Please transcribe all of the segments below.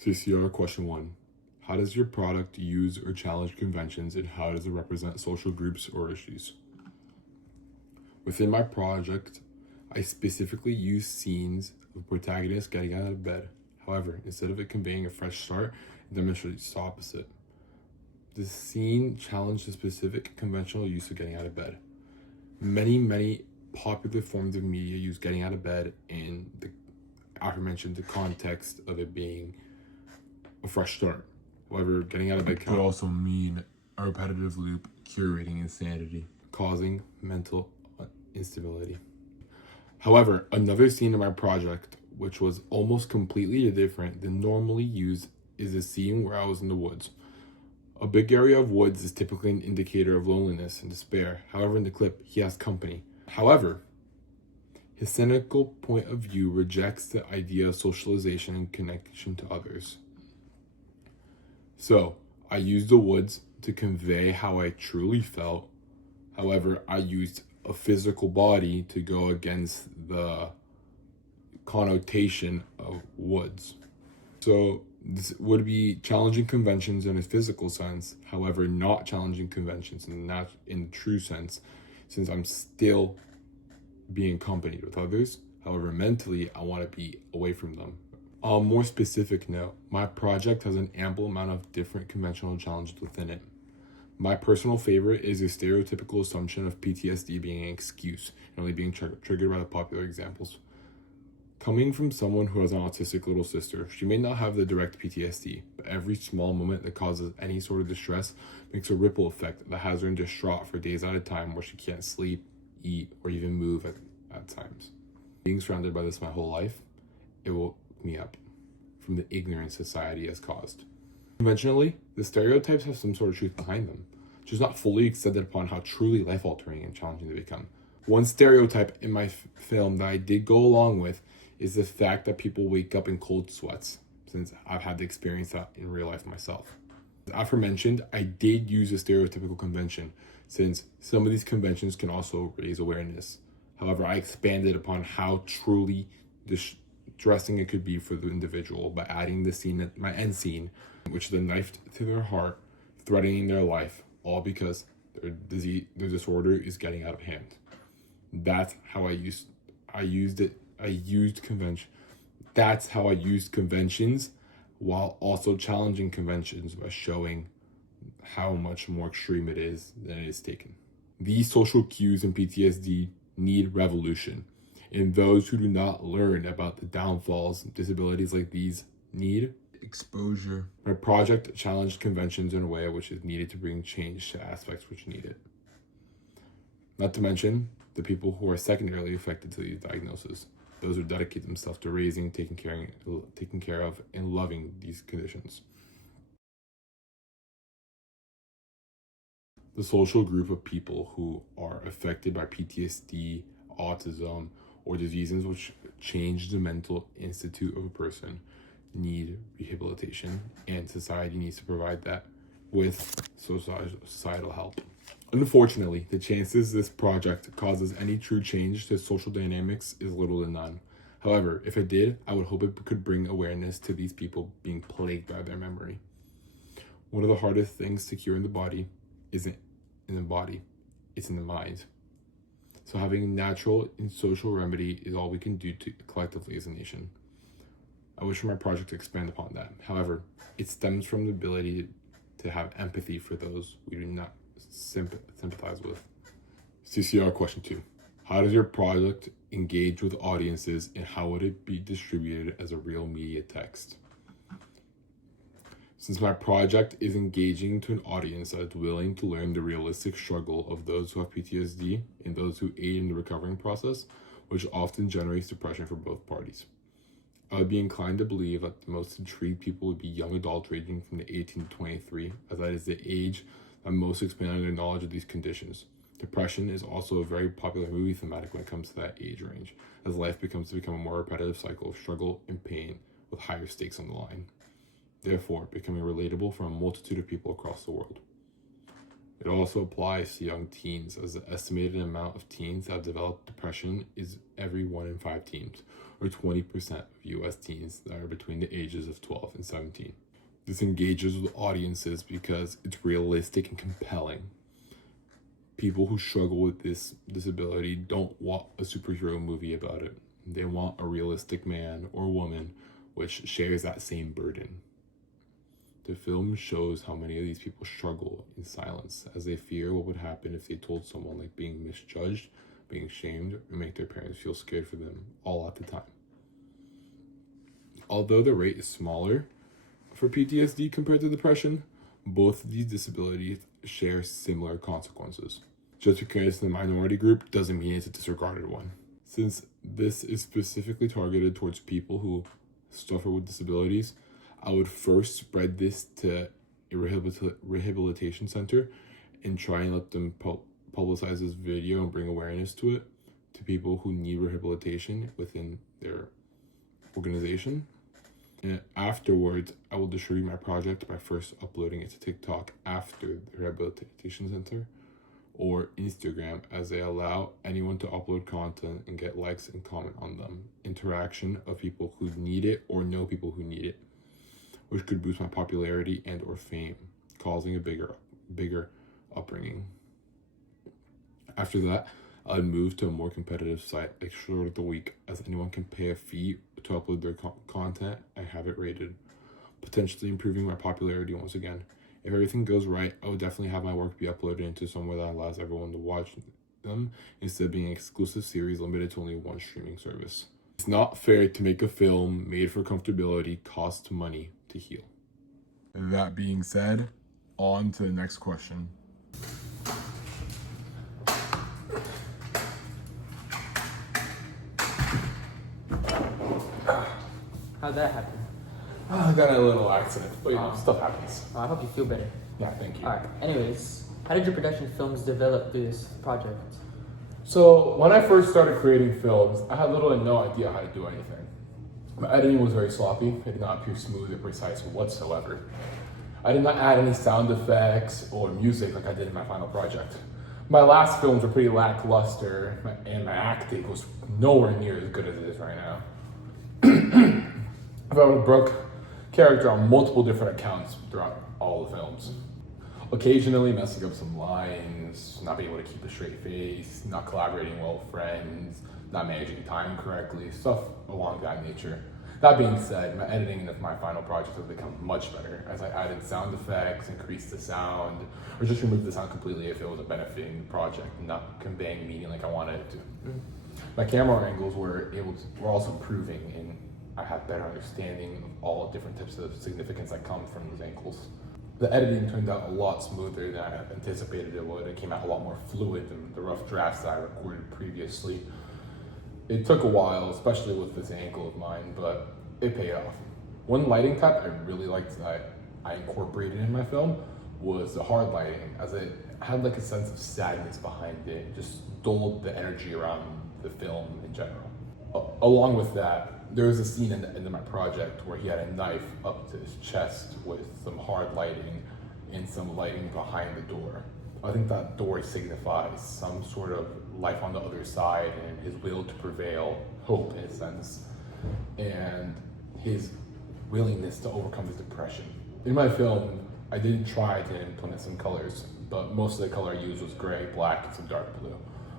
CCR question 1. How does your product use or challenge conventions, and how does it represent social groups or issues? Within my project, I specifically use scenes of protagonists getting out of bed. However, instead of it conveying a fresh start, it demonstrates the opposite. The scene challenged the specific conventional use of getting out of bed. Many popular forms of media use getting out of bed in the aforementioned the context of it being a fresh start. However, getting out of bed could also mean a repetitive loop, curating insanity, causing mental instability. However, another scene in my project, which was almost completely different than normally used, is a scene where I was in the woods. A big area of woods is typically an indicator of loneliness and despair. However, in the clip, he has company. However, his cynical point of view rejects the idea of socialization and connection to others. So, I used the woods to convey how I truly felt. However, I used a physical body to go against the connotation of woods. So, this would be challenging conventions in a physical sense, however, not challenging conventions in the true sense, since I'm still being accompanied with others. However, mentally, I want to be away from them. On a more specific note, my project has an ample amount of different conventional challenges within it. My personal favorite is the stereotypical assumption of PTSD being an excuse and only being triggered by the popular examples. Coming from someone who has an autistic little sister, she may not have the direct PTSD, but every small moment that causes any sort of distress makes a ripple effect that has her distraught for days at a time, where she can't sleep, eat, or even move at times. Being surrounded by this my whole life, it woke me up from the ignorance society has caused. Conventionally, the stereotypes have some sort of truth behind them, just not fully extended upon how truly life-altering and challenging they become. One stereotype in my film that I did go along with is the fact that people wake up in cold sweats, since I've had to experience that in real life myself. As aforementioned, I did use a stereotypical convention, since some of these conventions can also raise awareness. However, I expanded upon how truly distressing it could be for the individual by adding the scene, my end scene, which is a knife to their heart, threatening their life, all because their disorder is getting out of hand. That's how I used conventions while also challenging conventions by showing how much more extreme it is than it is taken. These social cues in PTSD need revolution, and those who do not learn about the downfalls of disabilities like these need exposure. My project challenged conventions in a way which is needed to bring change to aspects which need it. Not to mention the people who are secondarily affected to these diagnoses, those who dedicate themselves to raising, taking care of, and loving these conditions. The social group of people who are affected by PTSD, autism, or diseases which change the mental institute of a person need rehabilitation, and society needs to provide that with societal help. Unfortunately, the chances this project causes any true change to social dynamics is little to none. However, if it did, I would hope it could bring awareness to these people being plagued by their memory. One of the hardest things to cure in the body isn't in the body, it's in the mind. So having natural and social remedy is all we can do to collectively as a nation. I wish for my project to expand upon that. However, it stems from the ability to have empathy for those we do not sympathize with. CCR question 2. How does your project engage with audiences, and how would it be distributed as a real media text? Since my project is engaging to an audience that is willing to learn the realistic struggle of those who have PTSD and those who aid in the recovering process, which often generates depression for both parties, I would be inclined to believe that the most intrigued people would be young adults ranging from the 18 to 23, as that is the age that most expand on their knowledge of these conditions. Depression is also a very popular movie thematic when it comes to that age range, as life becomes to become a more repetitive cycle of struggle and pain with higher stakes on the line, therefore becoming relatable for a multitude of people across the world. It It also applies to young teens, as the estimated amount of teens that have developed depression is every 1 in 5 teens, or 20% of US teens that are between the ages of 12 and 17. This engages with audiences because it's realistic and compelling. People who struggle with this disability don't want a superhero movie about it. They want a realistic man or woman which shares that same burden. The film shows how many of these people struggle in silence, as they fear what would happen if they told someone, like being misjudged, being shamed, or make their parents feel scared for them all at the time. Although the rate is smaller for PTSD compared to depression, both of these disabilities share similar consequences. Just because it's the minority group doesn't mean it's a disregarded one. Since this is specifically targeted towards people who suffer with disabilities, I would first spread this to a rehabilitation center and try and let them publicize this video and bring awareness to it to people who need rehabilitation within their organization. And afterwards, I will distribute my project by first uploading it to TikTok after the rehabilitation center, or Instagram, as they allow anyone to upload content and get likes and comment on them. Interaction of people who need it or know people who need it, which could boost my popularity and or fame, causing a bigger upbringing. After that, I'd move to a more competitive site like Short of the Week, as anyone can pay a fee to upload their content and have it rated, potentially improving my popularity once again. If everything goes right, I would definitely have my work be uploaded into somewhere that allows everyone to watch them instead of being an exclusive series limited to only one streaming service. It's not fair to make a film made for comfortability cost money to heal. That being said, on to the next question. How'd that happen? I got a little accident, but stuff happens. I hope you feel better. Yeah, thank you. Alright, anyways, how did your production films develop through this project? So when I first started creating films, I had little and no idea how to do anything. My editing was very sloppy. It did not appear smooth or precise whatsoever. I did not add any sound effects or music like I did in my final project. My last films were pretty lackluster, and my acting was nowhere near as good as it is right now. I would have broke character on multiple different accounts throughout all the films. Occasionally messing up some lines, not being able to keep a straight face, not collaborating well with friends, not managing time correctly, stuff along that nature. That being said, my editing of my final project has become much better as I added sound effects, increased the sound, or just removed the sound completely if it was benefiting the project and not conveying meaning like I wanted it to. My camera angles were also improving, and I had better understanding of all different types of significance that come from those angles. The editing turned out a lot smoother than I anticipated it would. It came out a lot more fluid than the rough drafts that I recorded previously. It took a while, especially with this angle of mine, but it paid off. One lighting type I really liked that I incorporated in my film was the hard lighting, as it had like a sense of sadness behind it. It just dulled the energy around the film in general. Along with that, there was a scene in the end of my project where he had a knife up to his chest with some hard lighting and some lighting behind the door. I think that door signifies some sort of life on the other side and his will to prevail, hope in a sense, and his willingness to overcome his depression. In my film, I did try to implement some colors, but most of the color I used was gray, black, and some dark blue.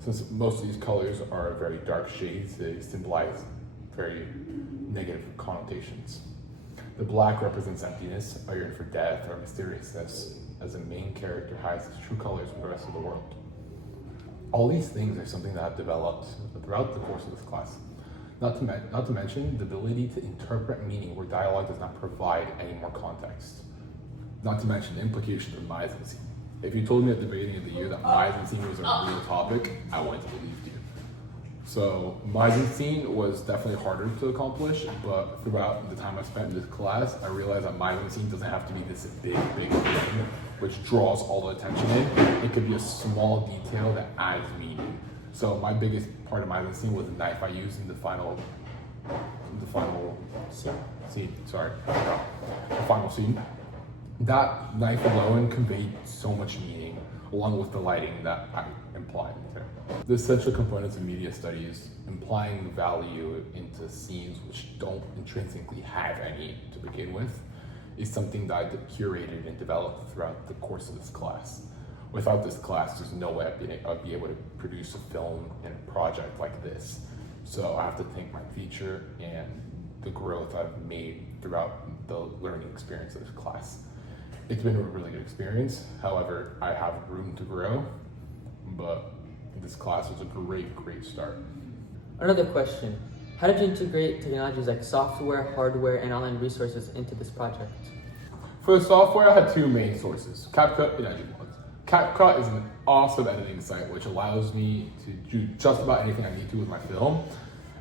Since most of these colors are very dark shades, they symbolize very negative connotations. The black represents emptiness, a yearning for death, or mysteriousness, as the main character hides his true colors from the rest of the world. All these things are something that I've developed throughout the course of this class. Not to mention the ability to interpret meaning where dialogue does not provide any more context. Not to mention the implications of mise-en-scene. If you told me at the beginning of the year that mise-en-scene was a real topic, I wouldn't have believed you. So mise-en-scene was definitely harder to accomplish, but throughout the time I spent in this class, I realized that mise-en-scene doesn't have to be this big thing which draws all the attention in. It could be a small detail that adds meaning. So my biggest part of mise-en-scene was the knife I used in the final scene. That knife alone conveyed so much meaning. along with the lighting that I implied there. The essential components of media studies, implying value into scenes which don't intrinsically have any to begin with, is something that I curated and developed throughout the course of this class. Without this class, there's no way I'd be able to produce a film and a project like this. So I have to thank my teacher and the growth I've made throughout the learning experience of this class. It's been a really good experience. However, I have room to grow, but this class was a great start. Another question. How did you integrate technologies like software, hardware, and online resources into this project? For the software, I had two main sources, CapCut and EduBlogs. CapCut is an awesome editing site which allows me to do just about anything I need to with my film.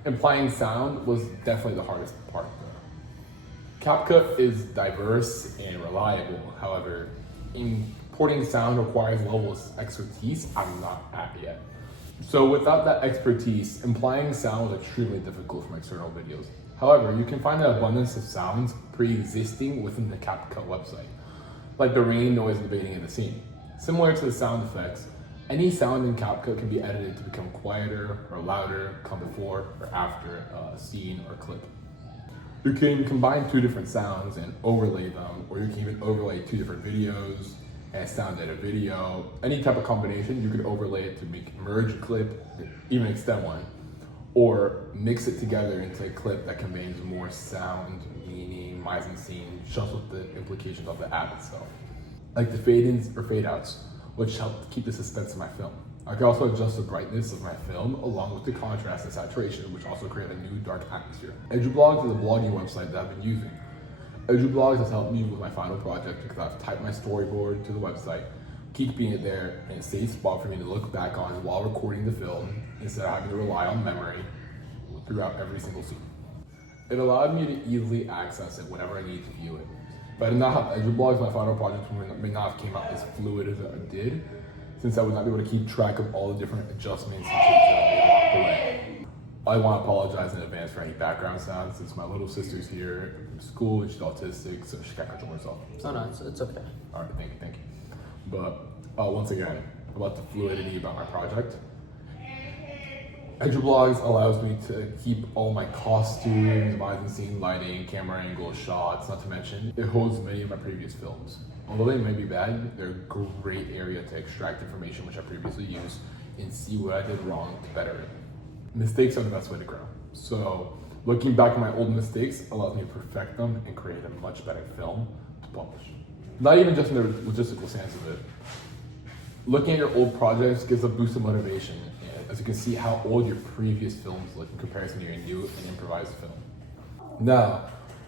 Implying sound was definitely the hardest part though. CapCut is diverse and reliable, however, importing sound requires levels of expertise I'm not at yet. So without that expertise, implying sound was extremely difficult from external videos. However, you can find an abundance of sounds pre-existing within the CapCut website, like the rain, noise, and the beginning of the scene. Similar to the sound effects, any sound in CapCut can be edited to become quieter or louder, come before or after a scene or clip. You can combine two different sounds and overlay them, or you can even overlay two different videos and sound edit video. Any type of combination, you could overlay it to merge a clip, even extend one, or mix it together into a clip that conveys more sound, meaning, mise-en-scene, just with the implications of the app itself. Like the fade-ins or fade-outs, which help keep the suspense of my film. I can also adjust the brightness of my film along with the contrast and saturation, which also create a new dark atmosphere. EduBlogs is a blogging website that I've been using. EduBlogs has helped me with my final project because I've typed my storyboard to the website, keeping it there in a safe spot for me to look back on while recording the film instead of having to rely on memory throughout every single scene. It allowed me to easily access it whenever I need to view it. If I did not have EduBlogs, my final project may not have came out as fluid as it did, since I would not be able to keep track of all the different adjustments and changes that I made along the way. I want to apologize in advance for any background sounds, since my little sister's here from school and she's autistic, so she can't control herself. Oh no, it's okay. All right, thank you. But once again, about the fluidity about my project. EduBlogs allows me to keep all my costumes, mise-en-scene, lighting, camera angles, shots, not to mention, it holds many of my previous films. Although they may be bad, they're a great area to extract information which I previously used and see what I did wrong to better it. Mistakes are the best way to grow. So looking back at my old mistakes allows me to perfect them and create a much better film to publish. Not even just in the logistical sense of it. Looking at your old projects gives a boost of motivation, as you can see how old your previous films look in comparison to your new and improvised film. Now,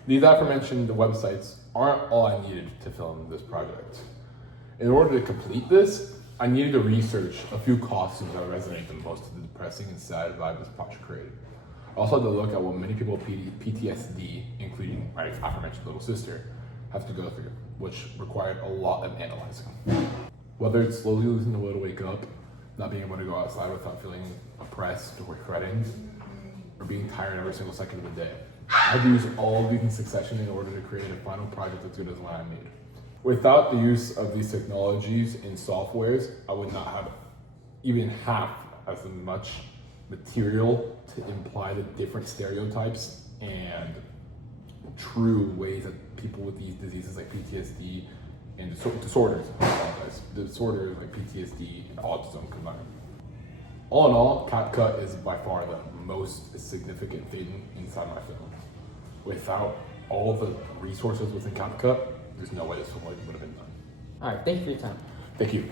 these aforementioned websites aren't all I needed to film this project. In order to complete this, I needed to research a few costumes that resonate the most to the depressing and sad vibe this project created. I also had to look at what many people with PTSD, including my aforementioned little sister, have to go through, which required a lot of analyzing. Whether it's slowly losing the will to wake up, not being able to go outside without feeling oppressed or threatened, or being tired every single second of the day. I had to use all of these in succession in order to create a final project as good as the one I made. Without the use of these technologies and softwares, I would not have even half as much material to imply the different stereotypes and true ways that people with these diseases like PTSD and disorders like PTSD and autism combined. All in all, CapCut is by far the most significant thing inside my film. Without all the resources within CapCut, there's no way this film would have been done. All right, thank you for your time. Thank you.